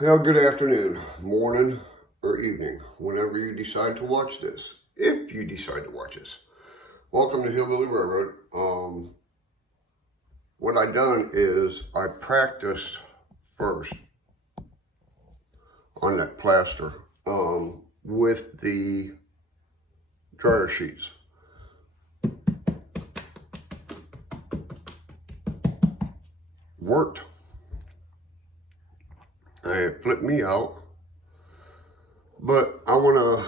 Well, good afternoon, morning, or evening, whenever you decide to watch this. If you decide to watch this. Welcome to Hillbilly Railroad. What I done is I practiced first on that plaster with the dryer sheets. Worked. It flipped me out. But I want to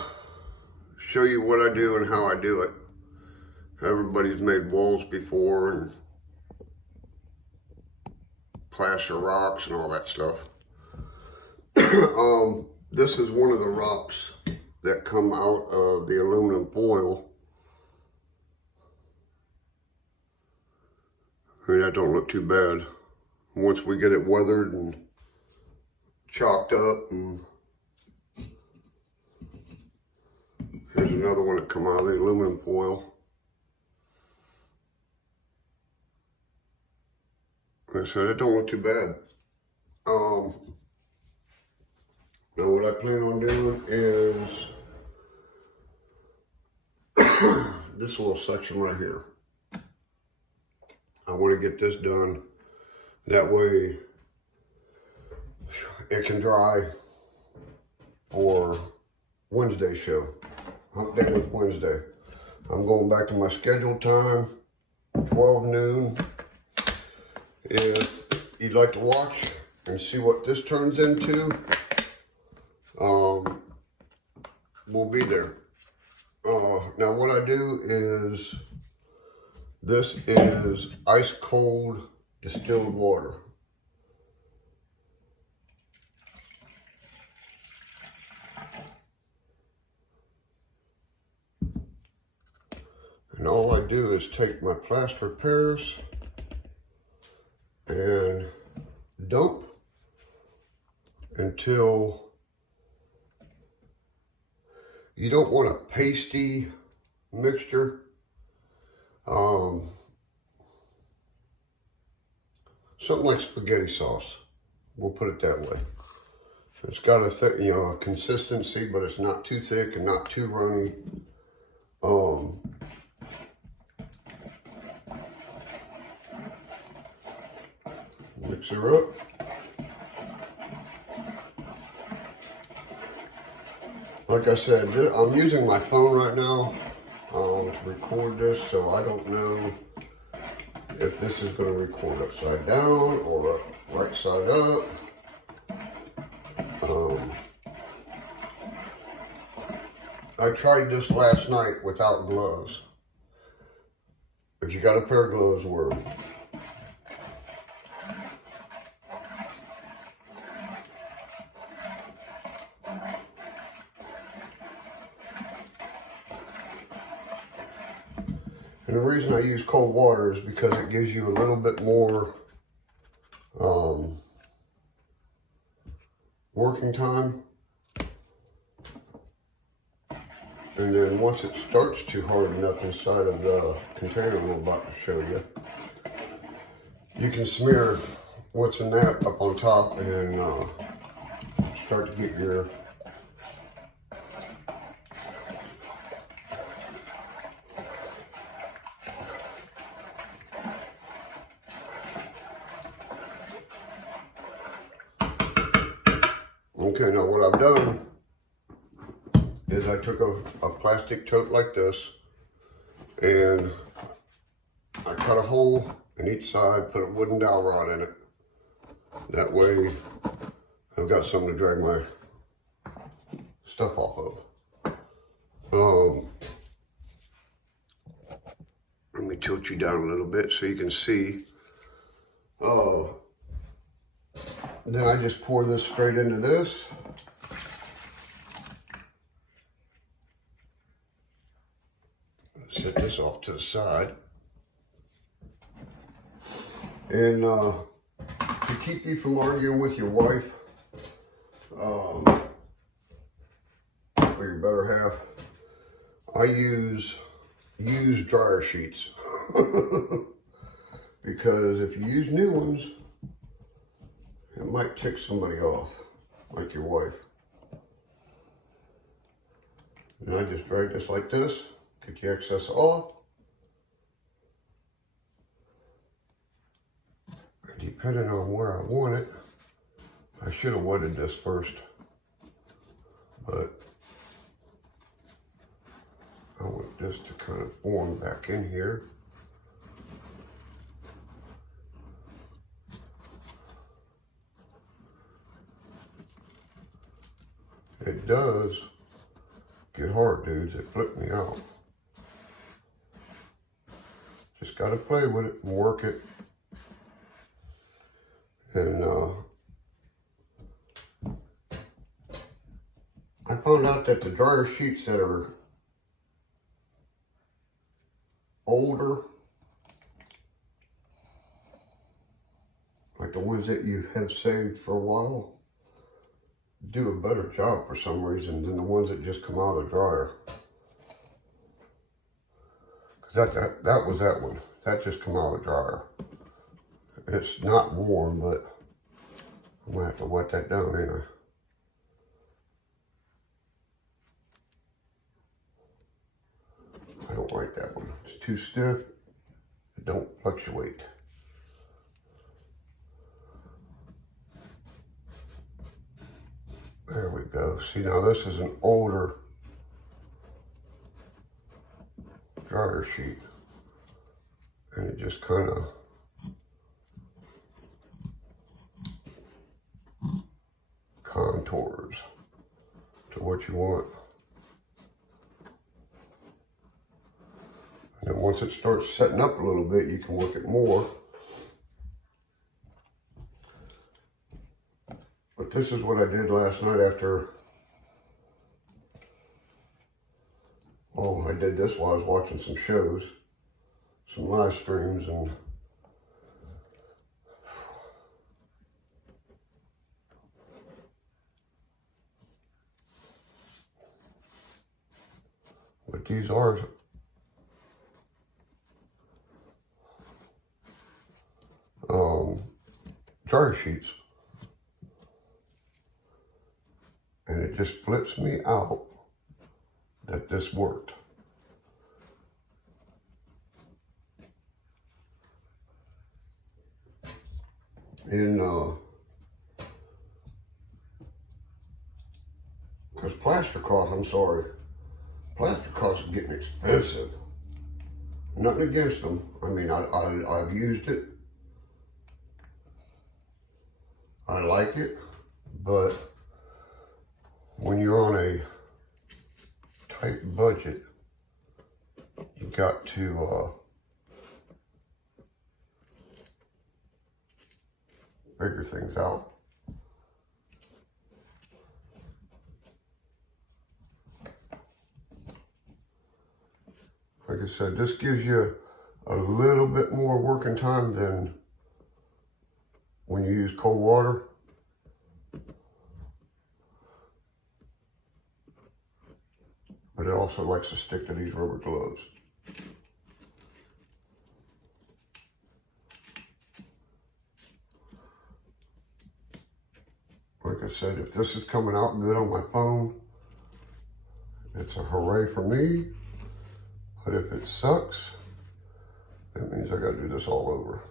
show you what I do and how I do it. Everybody's made walls before and plaster rocks and all that stuff. This is one of the rocks that come out of the aluminum foil. I mean, that don't look too bad. Once we get it weathered and chalked up, and here's another one that come out of the aluminum foil. Like I said, it don't look too bad. Now what I plan on doing is this little section right here. I want to get this done. That way it can dry for Wednesday's show. Hump Day with Wednesday. I'm going back to my scheduled time, 12 noon. If you'd like to watch and see what this turns into, we'll be there. Now what I do is, this is ice cold distilled water. And all I do is take my plaster Paris and dump until you don't want a pasty mixture. Something like spaghetti sauce. We'll put it that way. It's got a thick, a consistency, but it's not too thick and not too runny. Mix her up. Like I said, I'm using my phone right now to record this, so I don't know if this is going to record upside down or right side up. I tried this last night without gloves. If you got a pair of gloves, wear them. And the reason I use cold water is because it gives you a little bit more working time. And then once it starts to harden up inside of the container I'm about to show you, you can smear what's in that up on top and start to get your Okay, now what I've done is I took a plastic tote like this and I cut a hole in each side, put a wooden dowel rod in it. That way I've got something to drag my stuff off of. Let me tilt you down a little bit so you can see. Then I just pour this straight into this. Set this off to the side. And to keep you from arguing with your wife, or your better half, I use dryer sheets. Because if you use new ones, it might tick somebody off. like your wife. And I just drag this like this, get the excess off. And depending on where I want it, I should have wetted this first, but I want this to kind of form back in here. It does get hard, dudes. It flipped me out. Just got to play with it and work it. And I found out that the dryer sheets that are older, like the ones that you have saved for a while, do a better job for some reason than the ones that just come out of the dryer. Because that was that one. That just come out of the dryer. It's not warm, but I'm going to have to wet that down, ain't I? I don't like that one. It's too stiff. It don't fluctuate. There we go. See, now this is an older dryer sheet. And it just kind of contours to what you want. And then once it starts setting up a little bit, you can work it more. But this is what I did last night after, I did this while I was watching some shows, some live streams, and but these are dryer sheets. And it just flips me out that this worked. And because plaster cloth, I'm sorry, plaster cloths are getting expensive. Nothing against them. I mean, I've used it. I like it, but when you're on a tight budget, you got to figure things out. Like I said, this gives you a little bit more working time than when you use cold water. But it also likes to stick to these rubber gloves. Like I said, if this is coming out good on my phone, it's a hooray for me. But if it sucks, that means I gotta do this all over.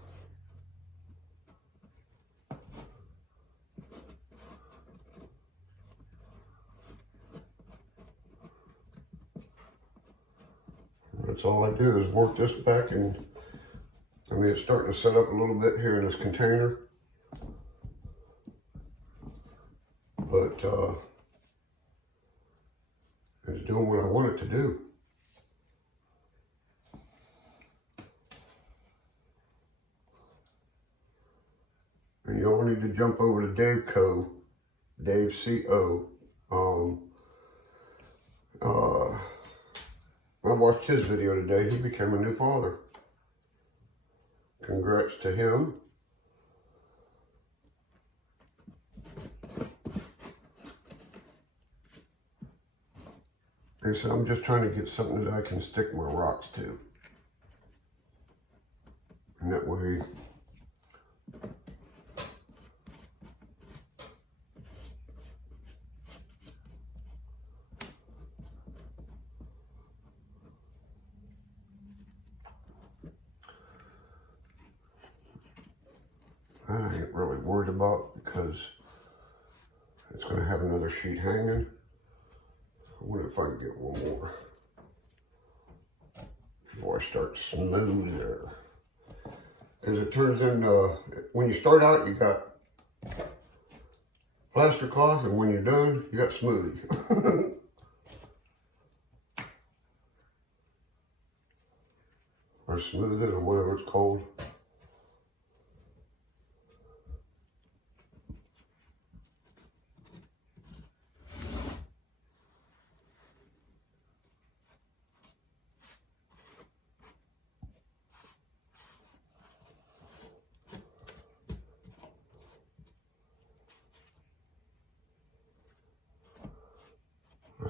That's all I do is work this back, and I mean, it's starting to set up a little bit here in this container, but it's doing what I want it to do. And you all need to jump over to Dave C.O. I watched his video today. He became a new father. Congrats to him. He said, I'm just trying to get something that I can stick my rocks to. And that way, I ain't really worried about because it's going to have another sheet hanging. I wonder if I can get one more before I start smooth there. As it turns in, when you start out, you got plaster cloth, and when you're done, you got smoothie. Or smooth it, or whatever it's called.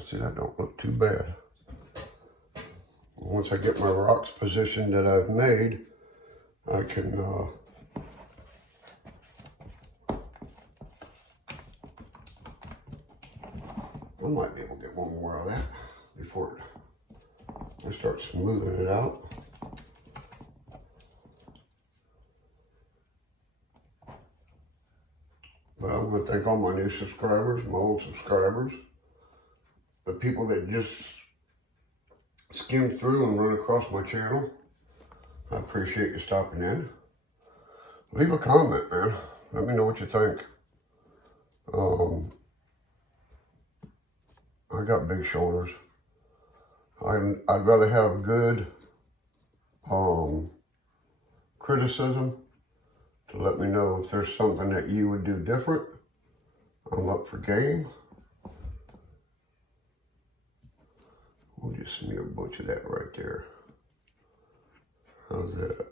See, that don't look too bad. Once I get my rocks positioned that I've made, I can I might be able to get one more of that before I start smoothing it out. But I want to thank all my new subscribers, my old subscribers, the people that just skim through and run across my channel. I appreciate you stopping in. Leave a comment, man. Let me know what you think. I got big shoulders. I'd rather have good criticism to let me know if there's something that you would do different. I'm up for game. We'll just smear a bunch of that right there. How's that?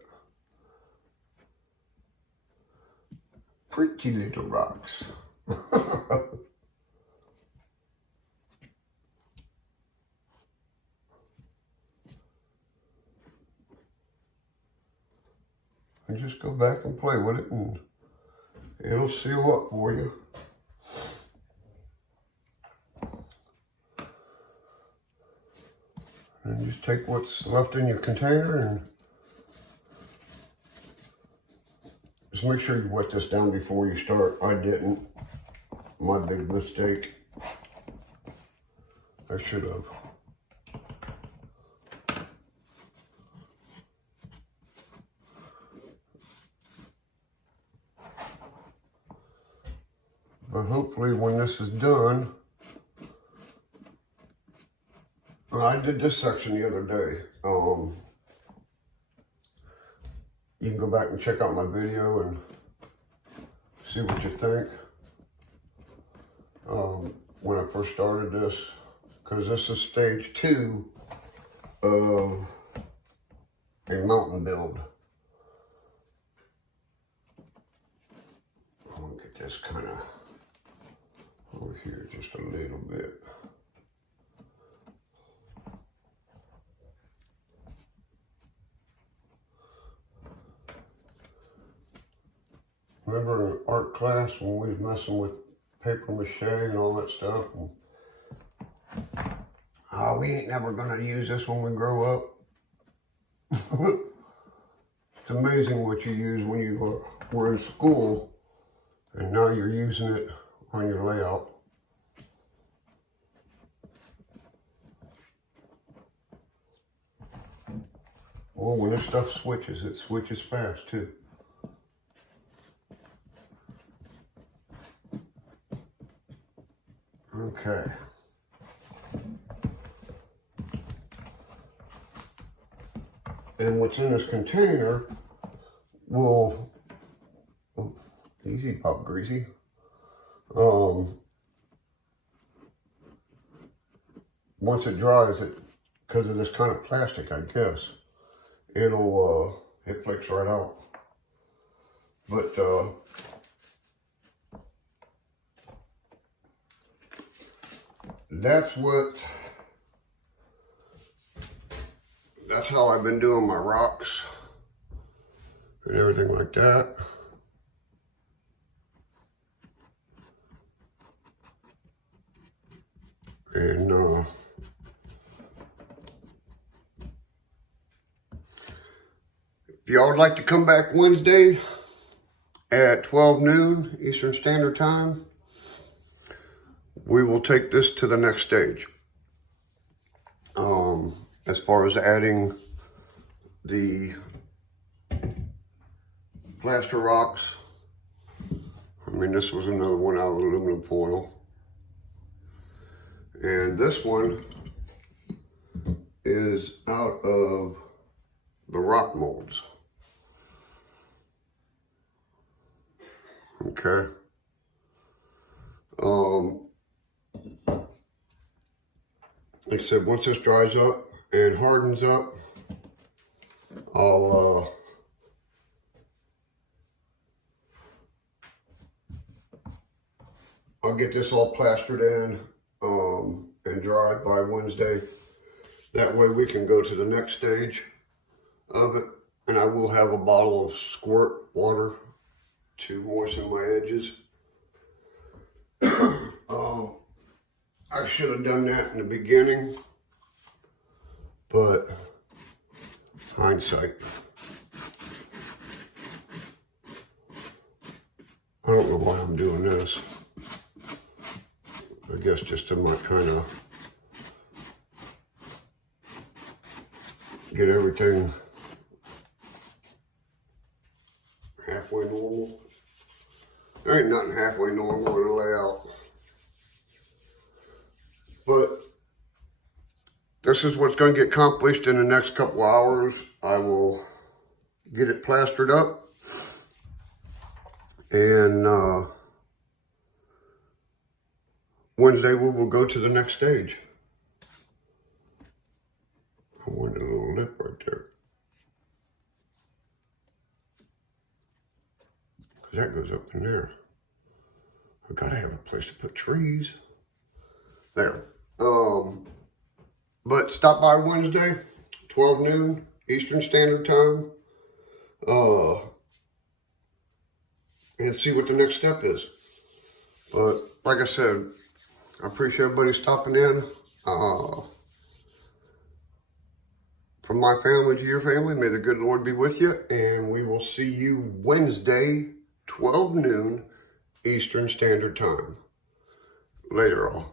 Pretty little rocks. And just go back and play with it, and it'll seal up for you. And just take what's left in your container and just make sure you wet this down before you start. I didn't. My big mistake. I should have. But hopefully when this is done, I did this section the other day. You can go back and check out my video and see what you think. When I first started this, because this is stage 2 of a mountain build. I'm gonna get this kind of over here just a little bit. Remember in art class when we was messing with paper mache and all that stuff? And, we ain't never gonna use this when we grow up. It's amazing what you use when you were in school, and now you're using it on your layout. Well, when this stuff switches, it switches fast too. Okay. And what's in this container will, oh, easy pop greasy. Once it dries, it, because of this kind of plastic, I guess, it'll, it flakes right out. But, that's how I've been doing my rocks and everything like that. And if y'all would like to come back Wednesday at 12 noon Eastern Standard Time, we will take this to the next stage. As far as adding the plaster rocks, I mean, this was another one out of aluminum foil. And this one is out of the rock molds. Okay. Like I said, once this dries up and hardens up, I'll get this all plastered in and dried by Wednesday. That way we can go to the next stage of it. And I will have a bottle of squirt water to moisten my edges. I should have done that in the beginning, but hindsight. I don't know why I'm doing this. I guess just to kind of get everything halfway normal. There ain't nothing halfway normal in a layout. But this is what's going to get accomplished in the next couple hours. I will get it plastered up. And Wednesday we will go to the next stage. I wanted a little lip right there. That goes up in there. I gotta have a place to put trees. There. But stop by Wednesday, 12 noon, Eastern Standard Time. And see what the next step is. But like I said, I appreciate everybody stopping in. From my family to your family, may the good Lord be with you. And we will see you Wednesday, 12 noon, Eastern Standard Time. Later all.